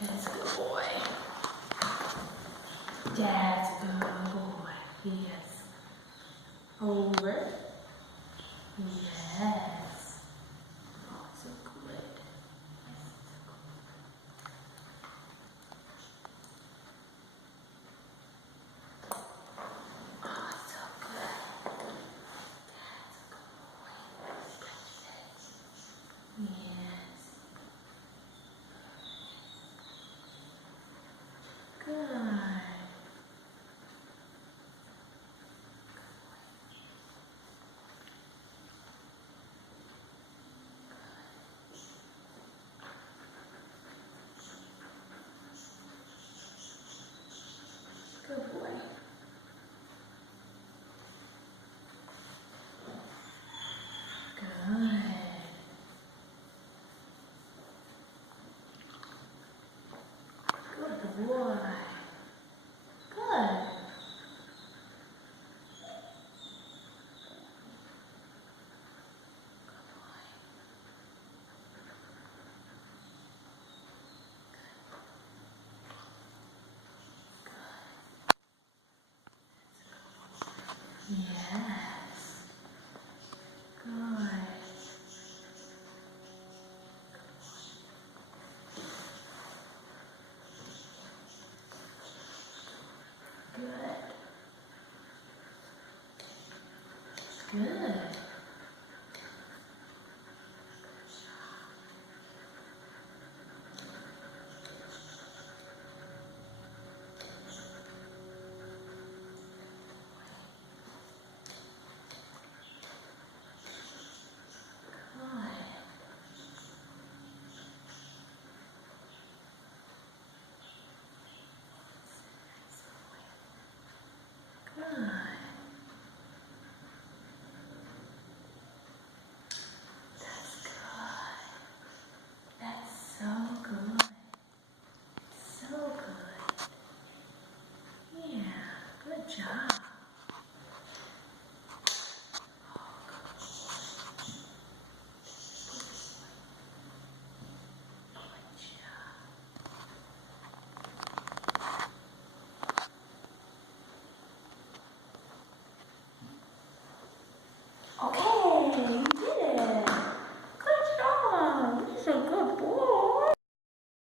That's a good boy. That's a good boy. Yes. Over. Yes. Oh, so good. Oh, so good. Yes. Good. Good boy. Good. Good boy. Good. Yes. Good. Good. Good. Good. That's good. That's so good. So good. Yeah, good job.